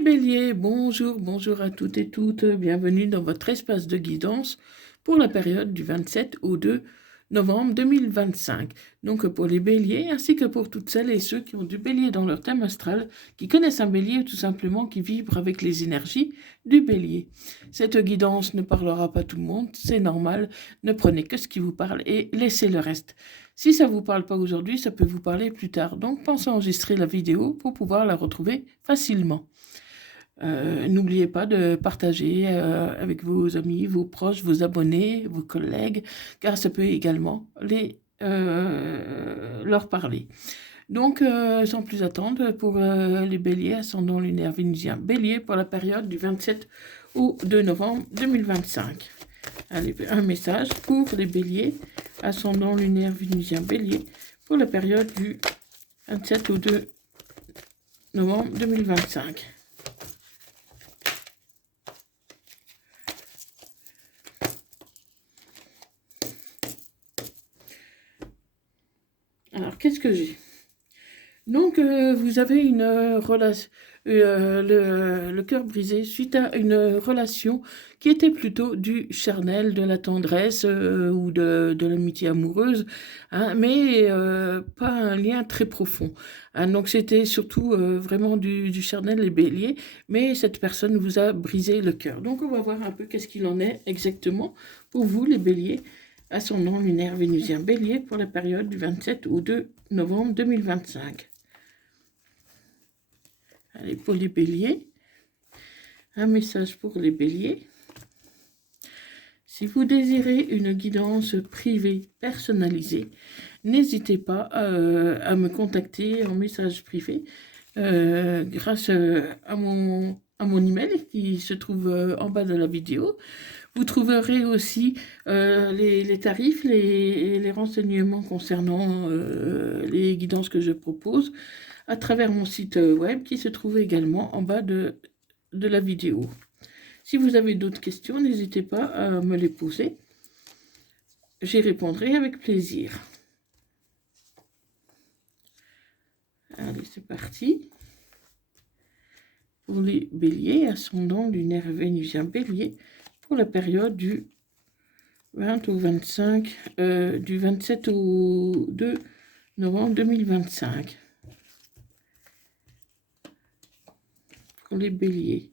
Bélier, bonjour, bonjour à toutes et toutes, bienvenue dans votre espace de guidance pour la période du 27 au 2 novembre 2025. Donc pour les béliers, ainsi que pour toutes celles et ceux qui ont du bélier dans leur thème astral, qui connaissent un bélier ou tout simplement qui vibrent avec les énergies du bélier. Cette guidance ne parlera pas tout le monde, c'est normal, ne prenez que ce qui vous parle et laissez le reste. Si ça ne vous parle pas aujourd'hui, ça peut vous parler plus tard, donc pensez à enregistrer la vidéo pour pouvoir la retrouver facilement. N'oubliez pas de partager avec vos amis, vos proches, vos abonnés, vos collègues, car ça peut également leur parler. Donc, sans plus attendre, pour les béliers, ascendant lunaire vénusien bélier, pour la période du 27 au 2 novembre 2025. Allez, un message pour les béliers, ascendant lunaire vénusien bélier, pour la période du 27 au 2 novembre 2025. Alors, qu'est-ce que j'ai? Donc, vous avez une relation, le cœur brisé suite à une relation qui était plutôt du charnel, de la tendresse ou de l'amitié amoureuse, hein, mais pas un lien très profond. Hein, donc, c'était surtout vraiment du charnel, les béliers, mais cette personne vous a brisé le cœur. Donc, on va voir un peu qu'est-ce qu'il en est exactement pour vous, les béliers, ascendant lunaire vénusien bélier pour la période du 27 au 2 novembre 2025. Allez, pour les béliers, un message pour les béliers. Si vous désirez une guidance privée personnalisée, n'hésitez pas à me contacter en message privé grâce à mon email qui se trouve en bas de la vidéo. Vous trouverez aussi les tarifs, les renseignements concernant les guidances que je propose à travers mon site web qui se trouve également en bas de la vidéo. Si vous avez d'autres questions, n'hésitez pas à me les poser. J'y répondrai avec plaisir. Allez, c'est parti. Pour les béliers, ascendant lunaire vénusien bélier, pour la période du 20 au 25, du 27 au 2 novembre 2025. Pour les béliers.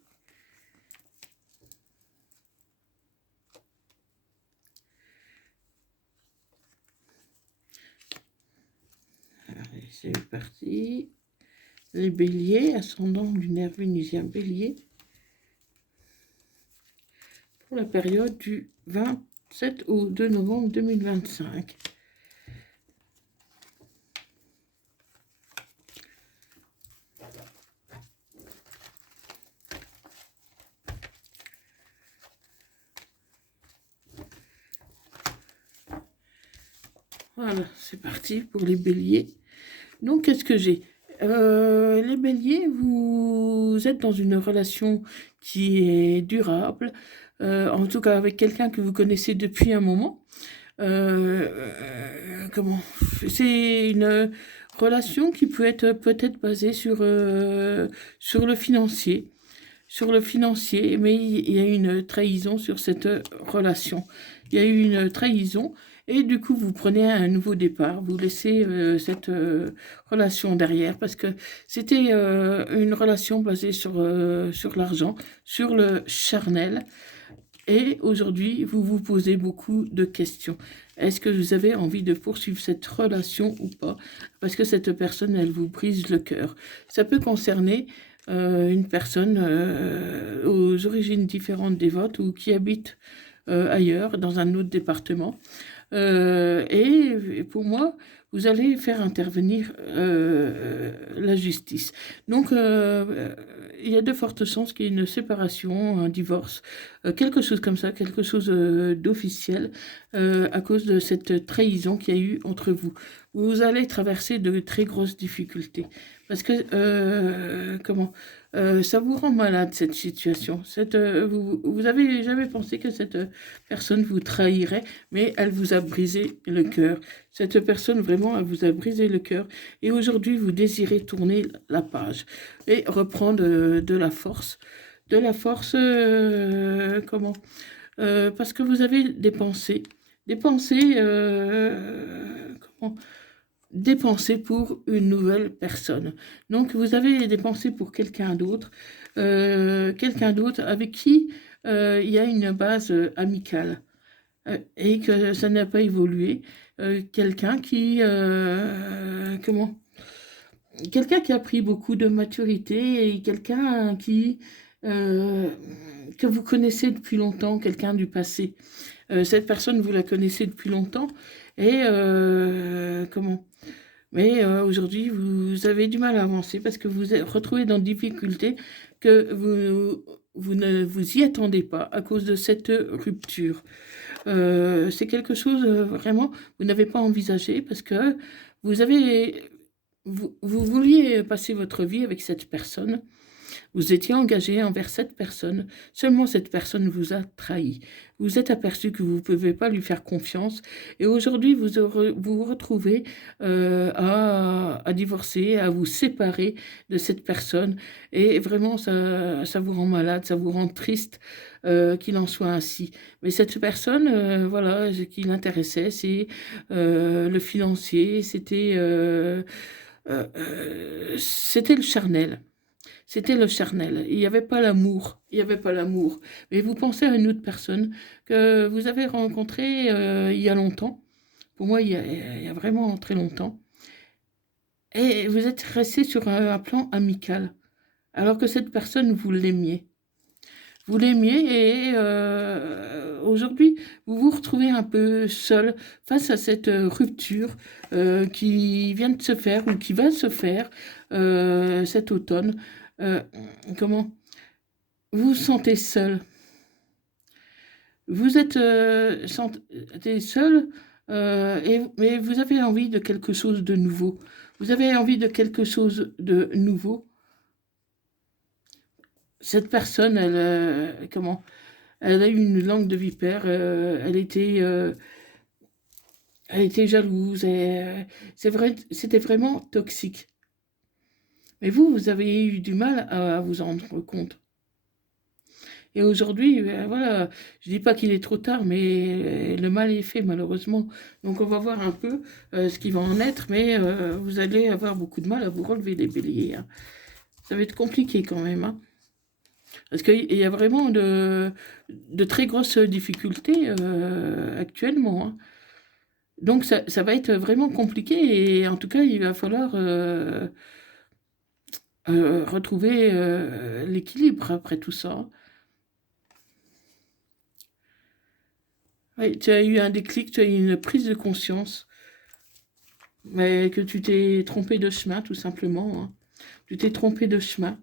Allez, c'est parti. Les béliers, ascendant lunaire vénusien bélier, pour la période du 27 au 2 novembre 2025. Voilà, c'est parti pour les béliers. Donc, qu'est-ce que j'ai? Les béliers, vous êtes dans une relation qui est durable, en tout cas avec quelqu'un que vous connaissez depuis un moment. C'est une relation qui peut être peut-être basée sur le financier. Sur le financier, mais il y a une trahison sur cette relation. Il y a eu une trahison et du coup, vous prenez un nouveau départ, vous laissez cette relation derrière parce que c'était une relation basée sur l'argent, sur le charnel. Et aujourd'hui, vous vous posez beaucoup de questions. Est-ce que vous avez envie de poursuivre cette relation ou pas? Parce que cette personne, elle vous brise le cœur. Ça peut concerner une personne aux origines différentes des vôtres ou qui habite ailleurs, dans un autre département. Et pour moi, vous allez faire intervenir la justice. Donc, il y a de fortes chances qu'il y ait une séparation, un divorce, quelque chose comme ça, quelque chose d'officiel à cause de cette trahison qu'il y a eu entre vous. Vous allez traverser de très grosses difficultés. Parce que, Ça vous rend malade, cette situation. Vous avez jamais pensé que cette personne vous trahirait, mais elle vous a brisé le cœur. Cette personne, vraiment, elle vous a brisé le cœur. Et aujourd'hui, vous désirez tourner la page et reprendre de la force. De la force, comment? Parce que vous avez des pensées, comment? Dépenser pour une nouvelle personne. Donc, vous avez dépensé pour quelqu'un d'autre avec qui il y a une base amicale et que ça n'a pas évolué. Quelqu'un qui, comment? Quelqu'un qui a pris beaucoup de maturité et quelqu'un euh, que vous connaissez depuis longtemps, quelqu'un du passé. Cette personne, vous la connaissez depuis longtemps et comment? Mais aujourd'hui, vous avez du mal à avancer parce que vous vous êtes retrouvé dans des difficultés que vous ne vous y attendez pas à cause de cette rupture. C'est quelque chose vraiment, vous n'avez pas envisagé parce que vous avez, vous vouliez passer votre vie avec cette personne. Vous étiez engagé envers cette personne, seulement cette personne vous a trahi. Vous êtes aperçu que vous ne pouvez pas lui faire confiance et aujourd'hui vous retrouvez à divorcer, à vous séparer de cette personne et vraiment ça vous rend malade, ça vous rend triste qu'il en soit ainsi. Mais cette personne, voilà, ce qui l'intéressait, c'est le financier, c'était le charnel. C'était le charnel. Il n'y avait pas l'amour. Il n'y avait pas l'amour. Mais vous pensez à une autre personne que vous avez rencontrée il y a longtemps. Pour moi, il y a vraiment très longtemps. Et vous êtes resté sur un plan amical. Alors que cette personne, vous l'aimiez. Vous l'aimiez et aujourd'hui, vous vous retrouvez un peu seul face à cette rupture qui vient de se faire ou qui va se faire cet automne. Euh, comment? Vous vous sentez seul. Vous êtes sentez seul, mais vous avez envie de quelque chose de nouveau. Vous avez envie de quelque chose de nouveau. Cette personne, elle, comment? Elle a eu une langue de vipère. Elle était jalouse. Et, c'est vrai, c'était vraiment toxique. Mais vous avez eu du mal à vous en rendre compte. Et aujourd'hui, voilà, je dis pas qu'il est trop tard, mais le mal est fait malheureusement. Donc on va voir un peu ce qui va en être, mais vous allez avoir beaucoup de mal à vous relever les béliers, hein. Ça va être compliqué quand même, hein. Parce qu'il y a vraiment de très grosses difficultés actuellement, hein. Donc ça va être vraiment compliqué et en tout cas, il va falloir retrouver l'équilibre après tout ça, hein. Oui, tu as eu un déclic, tu as eu une prise de conscience, mais que tu t'es trompé de chemin, tout simplement, hein. Tu t'es trompé de chemin.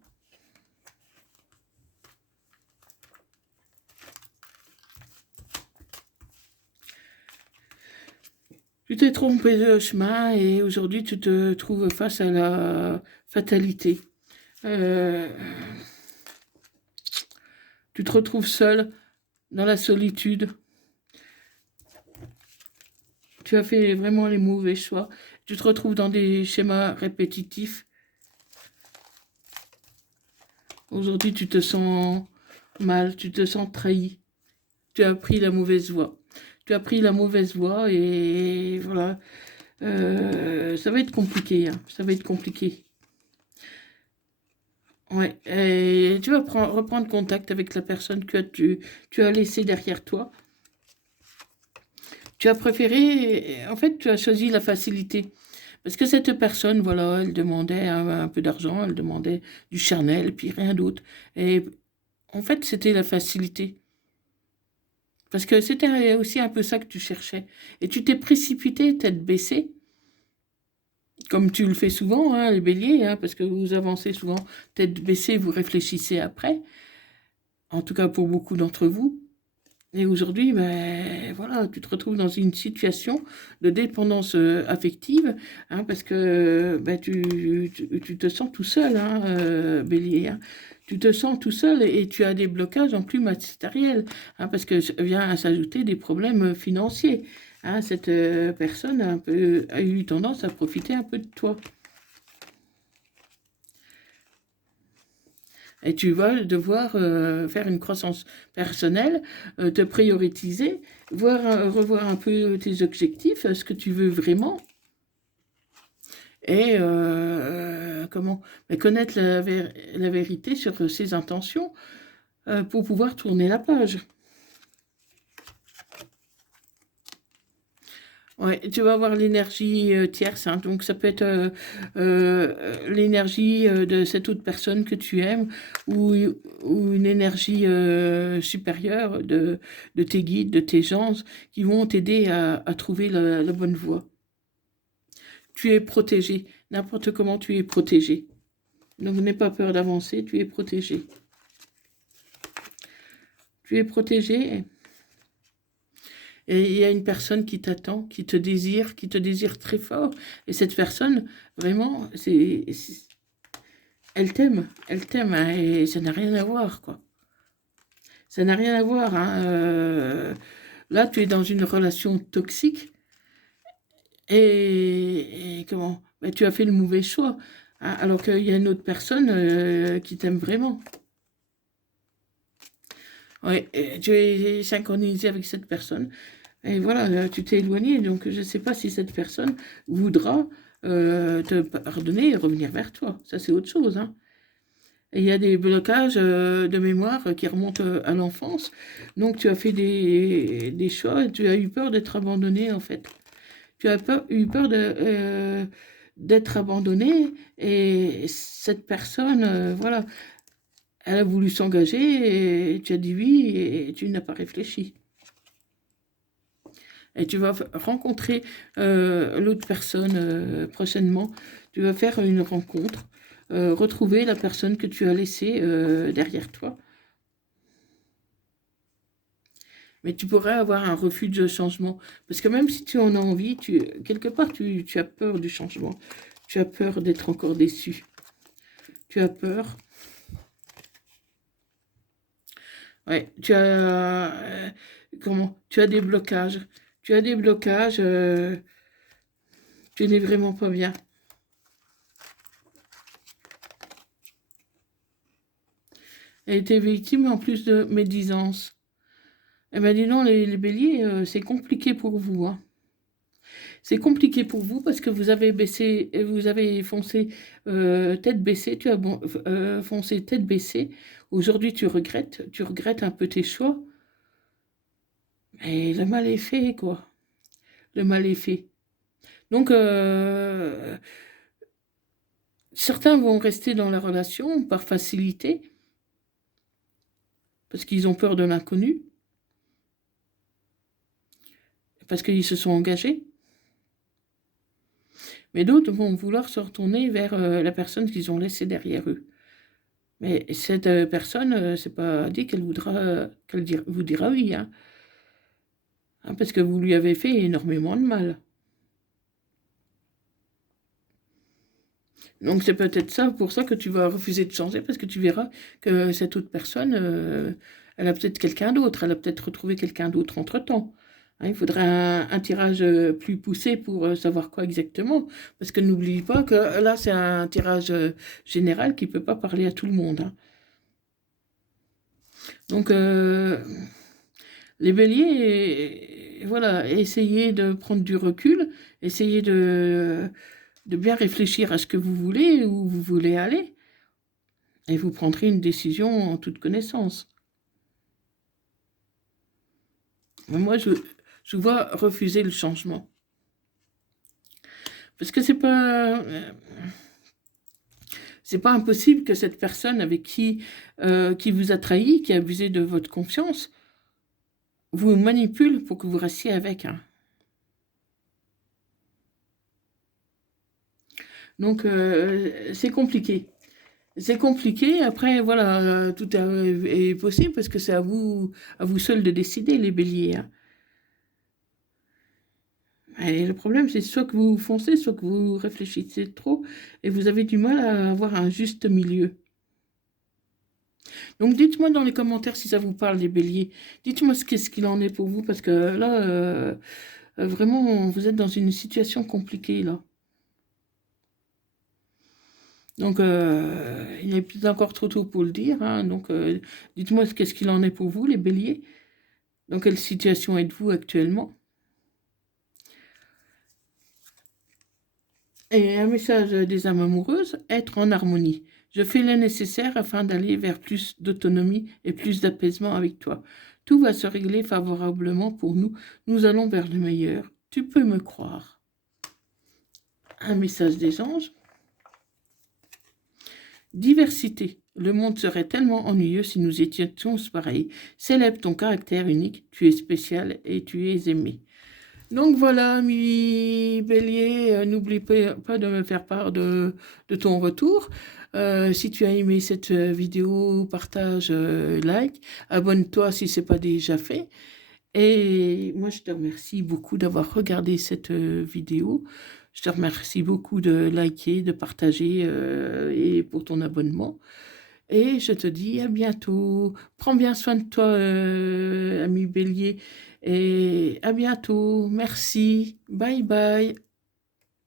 Tu t'es trompé de chemin et aujourd'hui tu te trouves face à la fatalité. Euh, tu te retrouves seul dans la solitude. Tu as fait vraiment les mauvais choix. Tu te retrouves dans des schémas répétitifs. Aujourd'hui, tu te sens mal, tu te sens trahi. Tu as pris la mauvaise voie. Tu as pris la mauvaise voie et voilà. Ça va être compliqué, hein. Ça va être compliqué. Ouais. Et tu vas reprendre contact avec la personne que tu as laissée derrière toi. Tu as préféré, en fait, tu as choisi la facilité. Parce que cette personne, voilà, elle demandait un peu d'argent, elle demandait du charnel, puis rien d'autre. Et en fait, c'était la facilité. Parce que c'était aussi un peu ça que tu cherchais. Et tu t'es précipité, tête baissée, comme tu le fais souvent, hein, les béliers, hein, parce que vous avancez souvent tête baissée, vous réfléchissez après. En tout cas, pour beaucoup d'entre vous. Et aujourd'hui, ben, voilà, tu te retrouves dans une situation de dépendance affective, hein, parce que ben, tu te sens tout seul, hein, Bélier, hein. Tu te sens tout seul et tu as des blocages en plus matériels, hein, parce que vient à s'ajouter des problèmes financiers, hein. Cette personne a eu tendance à profiter un peu de toi. Et tu vas devoir faire une croissance personnelle, te prioriser, revoir un peu tes objectifs, ce que tu veux vraiment, et comment mais connaître la vérité sur ses intentions pour pouvoir tourner la page. Ouais, tu vas avoir l'énergie tierce, hein, donc ça peut être l'énergie de cette autre personne que tu aimes ou une énergie supérieure de tes guides, de tes gens qui vont t'aider à trouver la bonne voie. Tu es protégé, n'importe comment tu es protégé. Donc n'aie pas peur d'avancer, tu es protégé. Tu es protégé. Et il y a une personne qui t'attend, qui te désire très fort. Et cette personne, vraiment, elle t'aime, hein, et ça n'a rien à voir, quoi. Ça n'a rien à voir, hein. Là, tu es dans une relation toxique et comment? Ben, tu as fait le mauvais choix, hein, alors qu'il y a une autre personne qui t'aime vraiment. Ouais, et tu es synchronisé avec cette personne. Et voilà, tu t'es éloigné, donc je ne sais pas si cette personne voudra te pardonner et revenir vers toi. Ça, c'est autre chose, hein. Et il y a des blocages de mémoire qui remontent à l'enfance. Donc, tu as fait des choix et tu as eu peur d'être abandonné, en fait. Tu as eu peur d'être abandonné et cette personne, voilà, elle a voulu s'engager et tu as dit oui et tu n'as pas réfléchi. Et tu vas rencontrer l'autre personne prochainement. Tu vas faire une rencontre, retrouver la personne que tu as laissée derrière toi. Mais tu pourrais avoir un refus de changement. Parce que même si tu en as envie, quelque part, tu as peur du changement. Tu as peur d'être encore déçu. Tu as peur. Ouais, tu as... comment? Tu as des blocages. Tu as des blocages. Tu n'es vraiment pas bien. Et tu es victime en plus de médisance. Eh bien, dis donc, les béliers, c'est compliqué pour vous, hein. C'est compliqué pour vous parce que vous avez foncé tête baissée, tu as foncé tête baissée. Aujourd'hui, tu regrettes un peu tes choix. Mais le mal est fait, quoi. Le mal est fait. Donc, certains vont rester dans la relation par facilité parce qu'ils ont peur de l'inconnu, parce qu'ils se sont engagés. Mais d'autres vont vouloir se retourner vers la personne qu'ils ont laissée derrière eux. Mais cette personne, c'est pas dit qu'elle vous dira oui, hein. Hein, parce que vous lui avez fait énormément de mal. Donc c'est peut-être ça, pour ça que tu vas refuser de changer, parce que tu verras que cette autre personne, elle a peut-être quelqu'un d'autre, elle a peut-être retrouvé quelqu'un d'autre entre-temps. Hein, il faudra un tirage plus poussé pour savoir quoi exactement, parce que n'oublie pas que là c'est un tirage général qui ne peut pas parler à tout le monde, hein. Donc les béliers, voilà, essayez de prendre du recul, essayez de bien réfléchir à ce que vous voulez, où vous voulez aller, et vous prendrez une décision en toute connaissance. Mais moi, je vois refuser le changement. Parce que c'est pas impossible que cette personne avec qui vous a trahi, qui a abusé de votre confiance, vous manipule pour que vous restiez avec, hein. Donc, c'est compliqué. C'est compliqué. Après, voilà, tout est possible parce que c'est à vous seul de décider, les béliers, hein. Et le problème, c'est soit que vous foncez, soit que vous réfléchissez trop et vous avez du mal à avoir un juste milieu. Donc, dites-moi dans les commentaires si ça vous parle des béliers. Dites-moi qu'est-ce qu'il en est pour vous parce que là, vraiment, vous êtes dans une situation compliquée, là. Donc, il est peut-être encore trop tôt pour le dire, hein. Donc, dites-moi qu'est-ce qu'il en est pour vous, les béliers. Dans quelle situation êtes-vous actuellement? Et un message des âmes amoureuses, être en harmonie. Je fais le nécessaire afin d'aller vers plus d'autonomie et plus d'apaisement avec toi. Tout va se régler favorablement pour nous. Nous allons vers le meilleur. Tu peux me croire. Un message des anges. Diversité. Le monde serait tellement ennuyeux si nous étions tous pareils. Célèbre ton caractère unique. Tu es spécial et tu es aimé. Donc voilà, mi Bélier, n'oublie pas de me faire part de ton retour. Si tu as aimé cette vidéo, partage, like, abonne-toi si ce n'est pas déjà fait. Et moi, je te remercie beaucoup d'avoir regardé cette vidéo. Je te remercie beaucoup de liker, de partager et pour ton abonnement. Et je te dis à bientôt. Prends bien soin de toi, ami Bélier. Et à bientôt. Merci. Bye bye.